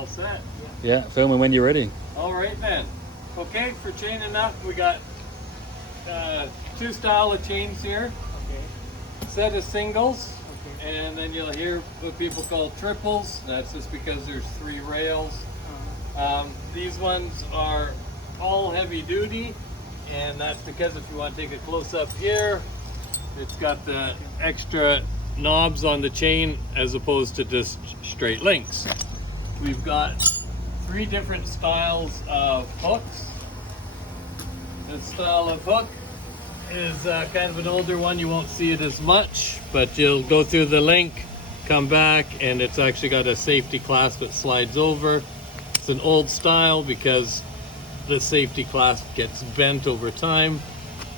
all set. Yeah, film when you're ready. All right then. Okay, for chaining up, we got two style of chains here. Okay. Set of singles, Okay. and then you'll hear what people call triples. That's just because there's 3 rails. These ones are all heavy duty, and that's because if you want to take a close up here, it's got the extra knobs on the chain as opposed to just straight links. We've got 3 different styles of hooks. This style of hook is kind of an older one. You won't see it as much, but you'll go through the link, come back, and it's actually got a safety clasp that slides over. It's an old style because the safety clasp gets bent over time,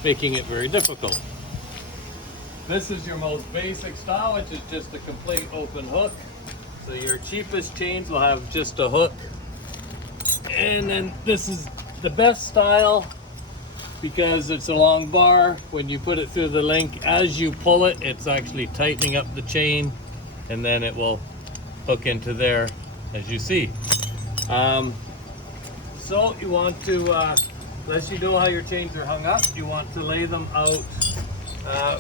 making it very difficult. This is your most basic style, which is just a complete open hook. So your cheapest chains will have just a hook. And then this is the best style because it's a long bar. When you put it through the link, as you pull it, it's actually tightening up the chain, and then it will hook into there, as you see. So you want to, unless you know how your chains are hung up, you want to lay them out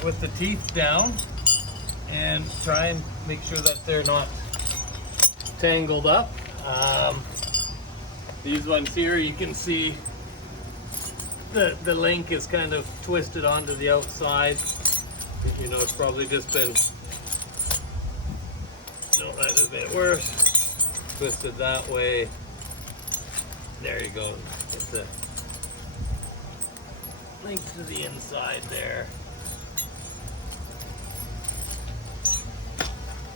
with the teeth down and try and make sure that they're not tangled up. These ones here, you can see the link is kind of twisted onto the outside. You know, it's probably just been, no, that is a bit worse. Twisted that way. There you go. Get the link to the inside there.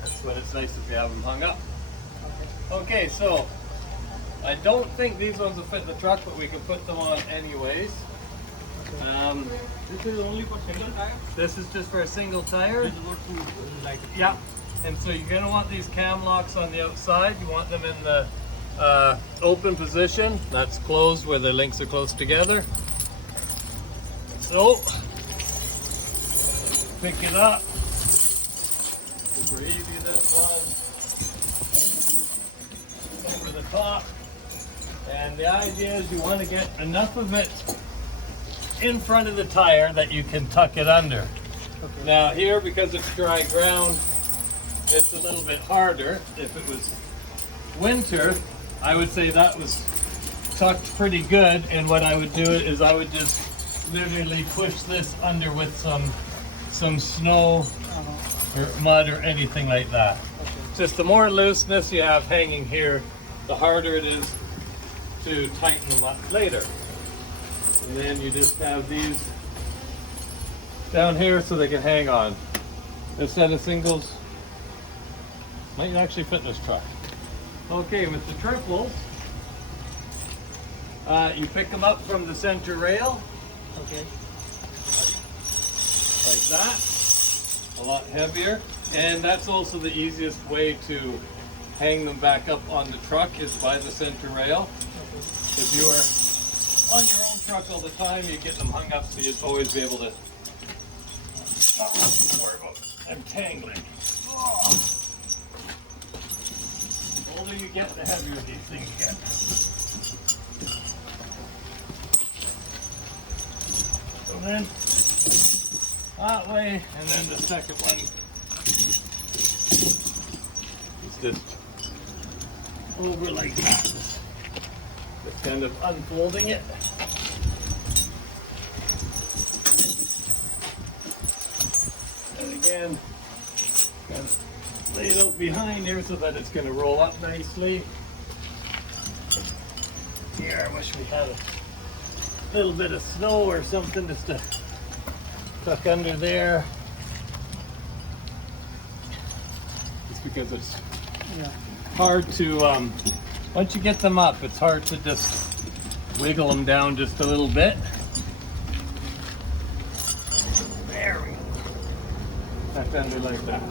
That's what it's nice if you have them hung up. Okay, so I don't think these ones will fit in the truck, but we can put them on anyways. This is only for single tire? This is just for a single tire. This is not to like. Yeah, and so you're gonna want these cam locks on the outside. You want them in the open position. That's closed where the links are close together. So, pick it up. Super easy, this one. Over the top. And the idea is you want to get enough of it in front of the tire that you can tuck it under. Okay. Now here, because it's dry ground, it's a little bit harder. If it was winter, I would say that was tucked pretty good, and what I would do is I would just literally push this under with some snow or mud or anything like that. Okay. Just the more looseness you have hanging here, the harder it is to tighten them up later. And then you just have these down here so they can hang on. This set of singles might actually fit in this truck. Okay, with the triples, you pick them up from the center rail. Okay. Like that. A lot heavier. And that's also the easiest way to hang them back up on the truck is by the center rail. If you are on your own truck all the time, you get them hung up so you'd always be able to not worry about them tangling. Oh. The older you get, the heavier these things get. So then, that way, and then the second one is just over like that. Just kind of unfolding it. And again, kind of lay it out behind here so that it's going to roll up nicely. Here, I wish we had a little bit of snow or something just to tuck under there. Just because it's hard to, once you get them up, it's hard to just wiggle them down just a little bit. There we go. Tuck under like that.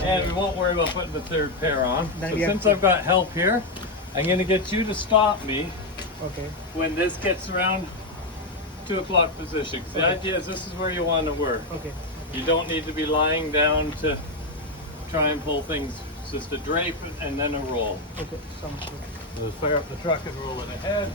And we won't worry about putting the third pair on. So since I've got help here, I'm going to get you to stop me Okay. when this gets around 2 o'clock position. The idea is this is where you want to work. Okay. You don't need to be lying down to try and pull things just a drape and then a roll. Okay, sounds good. So just fire up the truck and roll it ahead.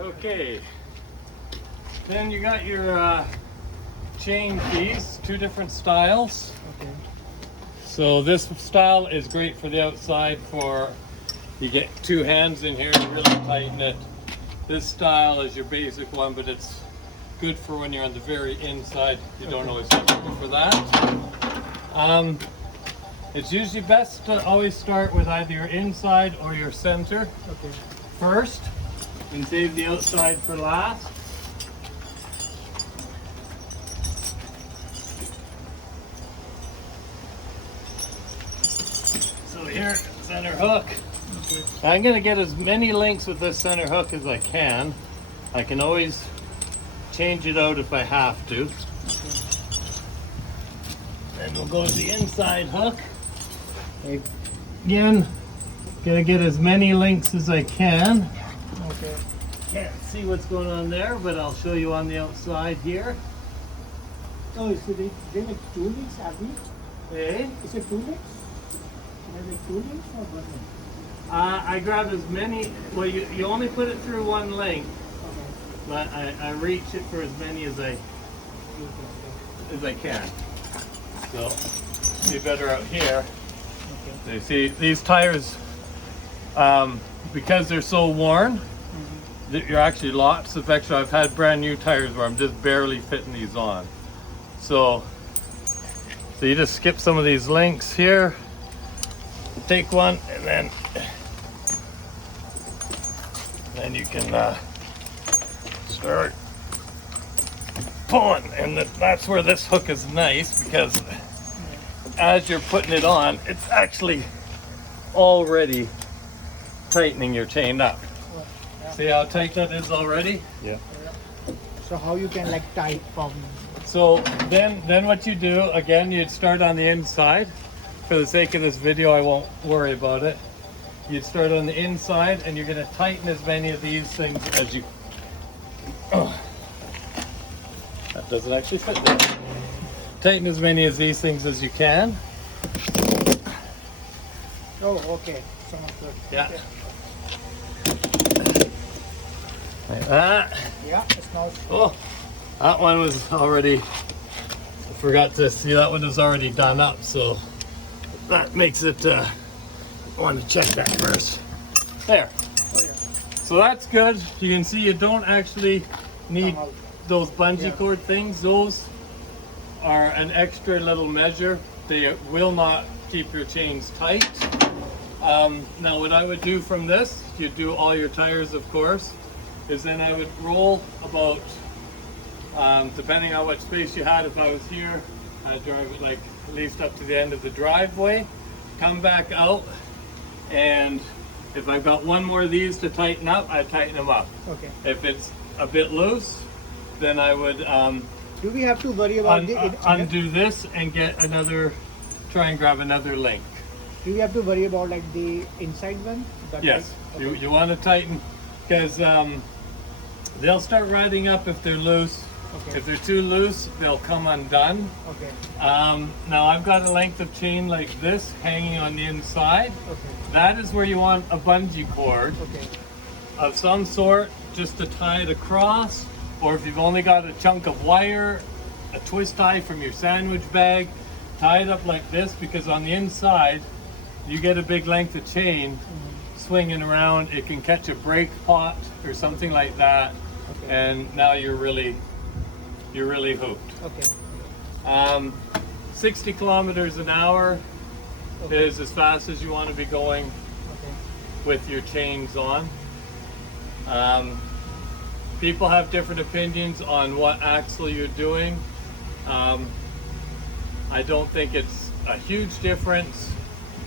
Okay, then you got your chain piece, two different styles. Okay. So this style is great for the outside for, you get two hands in here to really tighten it. This style is your basic one, but it's good for when you're on the very inside. You don't always have to go for that. It's usually best to always start with either your inside or your center Okay. first, and save the outside for last. So here, center hook. Okay. I'm gonna get as many links with this center hook as I can. I can always change it out if I have to. Then we'll go to the inside hook. Again, gonna get as many links as I can. Okay. Can't see what's going on there, but I'll show you on the outside here. Oh, so they like 2 links, Abby? Okay. Is it 2 links? Are they 2 links or 1 link? I grabbed as many, well you only put it through one link, Okay. but I reach it for as many as I can. So, be better out here. Okay. So you see, these tires, because they're so worn, you're actually lots of extra. I've had brand new tires where I'm just barely fitting these on. So you just skip some of these links here, take one, and then you can start pulling. And that's where this hook is nice, because as you're putting it on, it's actually already tightening your chain up. Yeah. See how tight that is already? Yeah. So how you can like tie from? So then what you do, again, you'd start on the inside. For the sake of this video, I won't worry about it. You'd start on the inside, and you're gonna tighten as many of these things as you, that doesn't actually fit there. Tighten as many of these things as you can. Oh, okay. Sounds good. Yeah. Okay. Like that. Yeah, it smells. Oh, that one was already, I forgot to see, that one was already done up, so that makes it, I want to check that first. There. Oh, yeah. So that's good. You can see you don't actually need Come out. those bungee Yeah. cord things. Those are an extra little measure. They will not keep your chains tight. Now what I would do from this, you do all your tires of course, is then I would roll about, depending on what space you had, if I was here, I'd drive it like at least up to the end of the driveway, come back out, and if I've got one more of these to tighten up, I tighten them up. Okay. If it's a bit loose, then I would Do we have to worry about undo this and get another, try and grab another link. Do we have to worry about like the inside one? The Yes, tight- you, okay. you want to tighten, because they'll start riding up if they're loose. Okay. If they're too loose, they'll come undone. Okay. Now I've got a length of chain like this hanging on the inside. Okay. That is where you want a bungee cord Okay. of some sort just to tie it across, or if you've only got a chunk of wire, a twist tie from your sandwich bag, tie it up like this, because on the inside you get a big length of chain swinging around, it can catch a brake pot or something like that, Okay. and now you're really hooked. Okay. 60 kilometers an hour Okay. is as fast as you want to be going Okay. with your chains on. people have different opinions on what axle you're doing. I don't think it's a huge difference.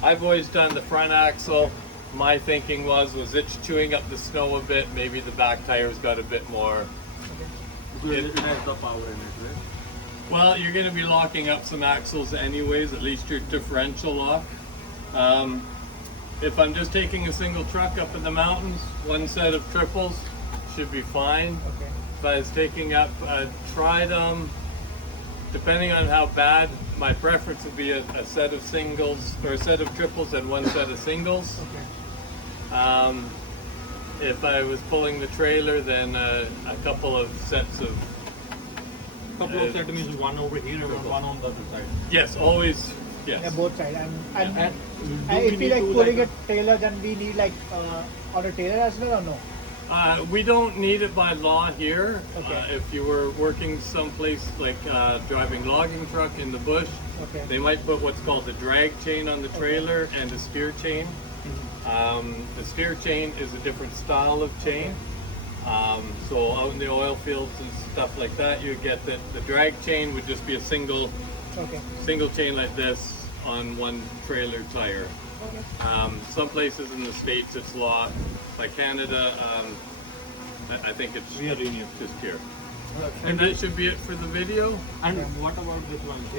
I've always done the front axle. My thinking was it's chewing up the snow a bit. Maybe the back tire's got a bit more. Because it has the power in it, right? Well, you're going to be locking up some axles anyways, at least your differential lock. If I'm just taking a single truck up in the mountains, one set of triples should be fine. Okay. If I was taking up a tridem, depending on how bad, my preference would be a set of singles or a set of triples and one set of singles. Okay. If I was pulling the trailer, then a couple of sets of. Couple of set means one over here and one on the other side. Yes, always. Yes. Yeah, both sides. And And if we like to, pulling a trailer, then we need like on a trailer as well or no? We don't need it by law here. Okay. If you were working someplace like driving logging truck in the bush, Okay. they might put what's called a drag chain on the trailer and a steer chain. The steer chain is a different style of chain. So out in the oil fields and stuff like that, you get that the drag chain would just be a single chain like this on one trailer tire. Okay. Some places in the States it's law. Like Canada, I think it's we are renewed. just here. And that should be it for the video. And what about this one?